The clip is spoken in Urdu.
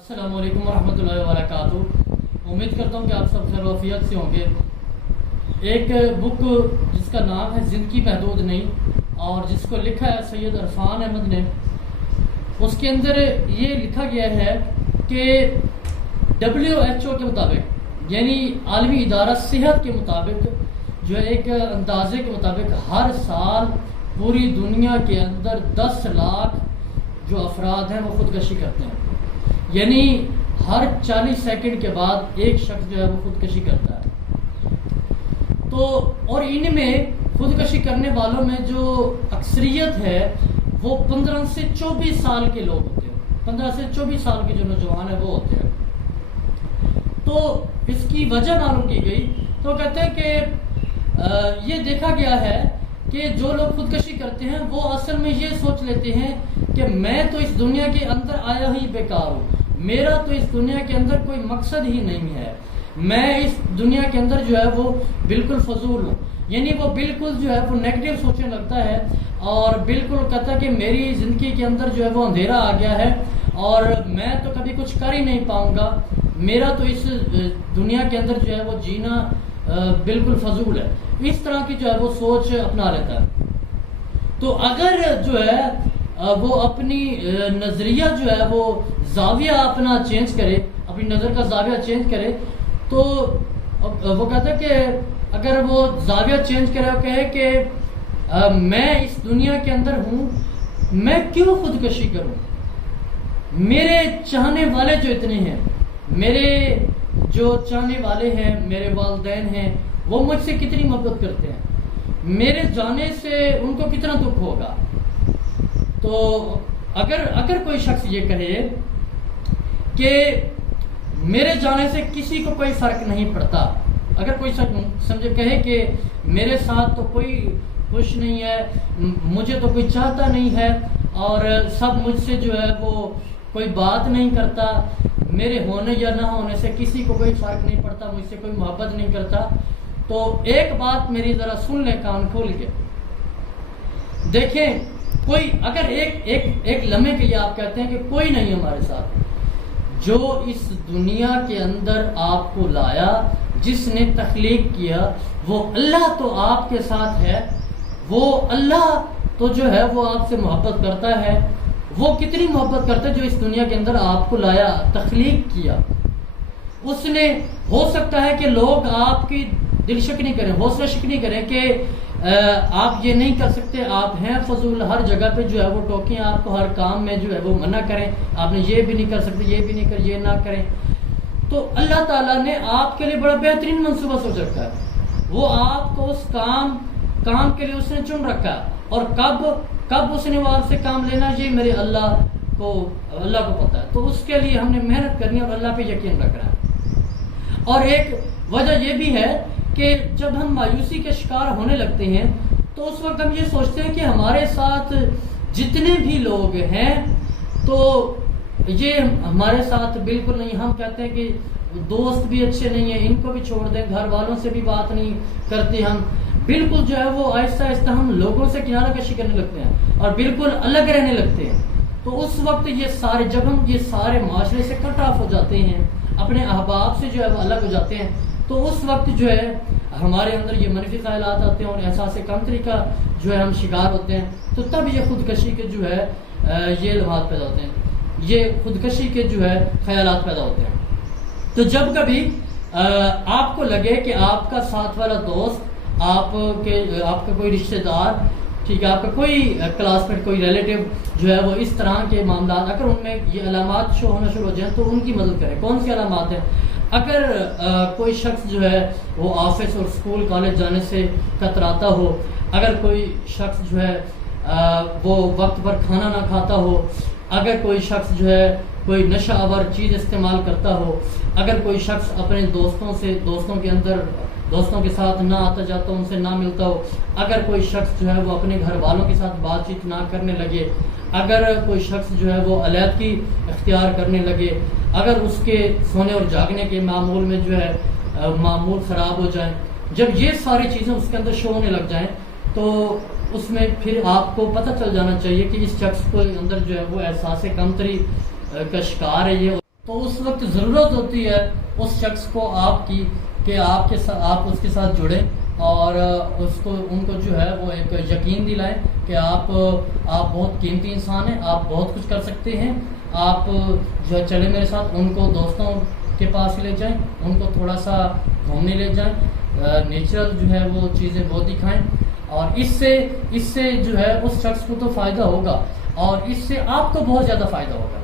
السلام علیکم ورحمۃ اللہ وبرکاتہ۔ امید کرتا ہوں کہ آپ سب خیر و عافیت سے ہوں گے۔ ایک بک جس کا نام ہے زندگی محدود نہیں اور جس کو لکھا ہے سید عرفان احمد نے، اس کے اندر یہ لکھا گیا ہے کہ WHO کے مطابق، یعنی عالمی ادارہ صحت کے مطابق، جو ایک اندازے کے مطابق ہر سال پوری دنیا کے اندر 10 لاکھ جو افراد ہیں وہ خودکشی کرتے ہیں۔ یعنی ہر 40 سیکنڈ کے بعد ایک شخص جو ہے وہ خودکشی کرتا ہے۔ تو اور ان میں خودکشی کرنے والوں میں جو اکثریت ہے وہ 15 سے 24 سال کے لوگ ہوتے ہیں۔ 15 سے 24 سال کے جو نوجوان ہیں وہ ہوتے ہیں۔ تو اس کی وجہ معلوم کی گئی تو کہتے ہیں کہ یہ دیکھا گیا ہے کہ جو لوگ خودکشی کرتے ہیں وہ اصل میں یہ سوچ لیتے ہیں کہ میں تو اس دنیا کے اندر آیا ہی بیکار ہوں، میرا تو اس دنیا کے اندر کوئی مقصد ہی نہیں ہے، میں اس دنیا کے اندر جو ہے وہ بالکل فضول ہوں۔ یعنی وہ بالکل جو ہے وہ نیگیٹو سوچنے لگتا ہے اور بالکل کہتا ہے کہ میری زندگی کے اندر جو ہے وہ اندھیرا آ گیا ہے اور میں تو کبھی کچھ کر ہی نہیں پاؤں گا، میرا تو اس دنیا کے اندر جو ہے وہ جینا بالکل فضول ہے۔ اس طرح کی جو ہے وہ سوچ اپنا لیتا ہے۔ تو اگر جو ہے وہ اپنی نظریہ جو ہے وہ زاویہ اپنا چینج کرے، اپنی نظر کا زاویہ چینج کرے، تو وہ کہتا ہے کہ اگر وہ زاویہ چینج کرے اور کہے کہ میں اس دنیا کے اندر ہوں، میں کیوں خودکشی کروں، میرے چاہنے والے جو اتنے ہیں، میرے جو چاہنے والے ہیں، میرے والدین ہیں، وہ مجھ سے کتنی محبت کرتے ہیں، میرے جانے سے ان کو کتنا دکھ ہوگا۔ تو اگر کوئی شخص یہ کہے کہ میرے جانے سے کسی کو کوئی فرق نہیں پڑتا، اگر کوئی شخص سمجھے کہے کہ میرے ساتھ تو کوئی خوش نہیں ہے، مجھے تو کوئی چاہتا نہیں ہے اور سب مجھ سے جو ہے وہ کوئی بات نہیں کرتا، میرے ہونے یا نہ ہونے سے کسی کو کوئی فرق نہیں پڑتا، مجھ سے کوئی محبت نہیں کرتا، تو ایک بات میری ذرا سن لیں کان کھول کے۔ دیکھیں، کوئی اگر ایک لمحے کے لیے آپ کہتے ہیں کہ کوئی نہیں ہمارے ساتھ، جو اس دنیا کے اندر آپ کو لایا، جس نے تخلیق کیا، وہ اللہ تو آپ کے ساتھ ہے، وہ اللہ تو جو ہے وہ آپ سے محبت کرتا ہے، وہ کتنی محبت کرتا ہے جو اس دنیا کے اندر آپ کو لایا، تخلیق کیا۔ اس نے ہو سکتا ہے کہ لوگ آپ کی دل شکنی کریں، حوصلہ شکنی کریں کہ آپ یہ نہیں کر سکتے، آپ ہیں فضول، ہر جگہ پہ جو ہے وہ ٹوکیں آپ کو، ہر کام میں جو ہے وہ منع کریں، آپ نے یہ بھی نہیں کر سکتے، یہ بھی نہیں کر، یہ نہ کریں۔ تو اللہ تعالیٰ نے آپ کے لیے بڑا بہترین منصوبہ سوچ رکھا ہے، وہ آپ کو اس کام کے لیے اس نے چن رکھا ہے، اور کب اس نے وہ آپ سے کام لینا، یہ میرے اللہ کو پتہ ہے۔ تو اس کے لیے ہم نے محنت کرنی ہے اور اللہ پہ یقین رکھنا ہے۔ اور ایک وجہ یہ بھی ہے کہ جب ہم مایوسی کے شکار ہونے لگتے ہیں تو اس وقت ہم یہ سوچتے ہیں کہ ہمارے ساتھ جتنے بھی لوگ ہیں تو یہ ہمارے ساتھ بالکل نہیں، ہم کہتے ہیں کہ دوست بھی اچھے نہیں ہیں، ان کو بھی چھوڑ دیں، گھر والوں سے بھی بات نہیں کرتے، ہم بالکل جو ہے وہ آہستہ آہستہ ہم لوگوں سے کنارہ کشی کرنے لگتے ہیں اور بالکل الگ رہنے لگتے ہیں۔ تو اس وقت جب ہم یہ سارے معاشرے سے کٹ آف ہو جاتے ہیں، اپنے احباب سے جو ہے وہ الگ ہو جاتے ہیں، تو اس وقت جو ہے ہمارے اندر یہ منفی خیالات آتے ہیں اور احساس کمتری کا جو ہے ہم شکار ہوتے ہیں۔ تو تب یہ خودکشی کے جو ہے یہ لمحات پیدا ہوتے ہیں، یہ خودکشی کے جو ہے خیالات پیدا ہوتے ہیں۔ تو جب کبھی آپ کو لگے کہ آپ کا ساتھ والا دوست، آپ کا کوئی رشتہ دار، ٹھیک ہے، آپ کا کوئی کلاس میٹ، کوئی ریلیٹیو جو ہے وہ اس طرح کے معاملات، اگر ان میں یہ علامات شو ہونا شروع ہو جائیں تو ان کی مدد کریں۔ کون سی علامات ہیں؟ اگر کوئی شخص جو ہے وہ آفس اور اسکول کالج جانے سے کتراتا ہو، اگر کوئی شخص جو ہے وہ وقت پر کھانا نہ کھاتا ہو، اگر کوئی شخص جو ہے کوئی نشہ آور چیز استعمال کرتا ہو، اگر کوئی شخص اپنے دوستوں کے ساتھ نہ آتا جاتا، ان سے نہ ملتا ہو، اگر کوئی شخص جو ہے وہ اپنے گھر والوں کے ساتھ بات چیت نہ کرنے لگے، اگر کوئی شخص جو ہے وہ علیحدگی اختیار کرنے لگے، اگر اس کے سونے اور جاگنے کے معمول میں جو ہے معمول خراب ہو جائیں، جب یہ ساری چیزیں اس کے اندر شو ہونے لگ جائیں تو اس میں پھر آپ کو پتہ چل جانا چاہیے کہ اس شخص کو اندر جو ہے وہ احساس کمتری کا شکار ہے یہ۔ تو اس وقت ضرورت ہوتی ہے اس شخص کو آپ کی کہ آپ اس کے ساتھ جڑیں اور ان کو جو ہے وہ ایک یقین دلائیں کہ آپ بہت قیمتی انسان ہیں، آپ بہت کچھ کر سکتے ہیں، آپ جو ہے چلے میرے ساتھ. ان کو دوستوں کے پاس لے جائیں، ان کو تھوڑا سا گھومنے لے جائیں، نیچرل جو ہے وہ چیزیں وہ دکھائیں، اور اس سے جو ہے اس شخص کو تو فائدہ ہوگا اور اس سے آپ کو بہت زیادہ فائدہ ہوگا.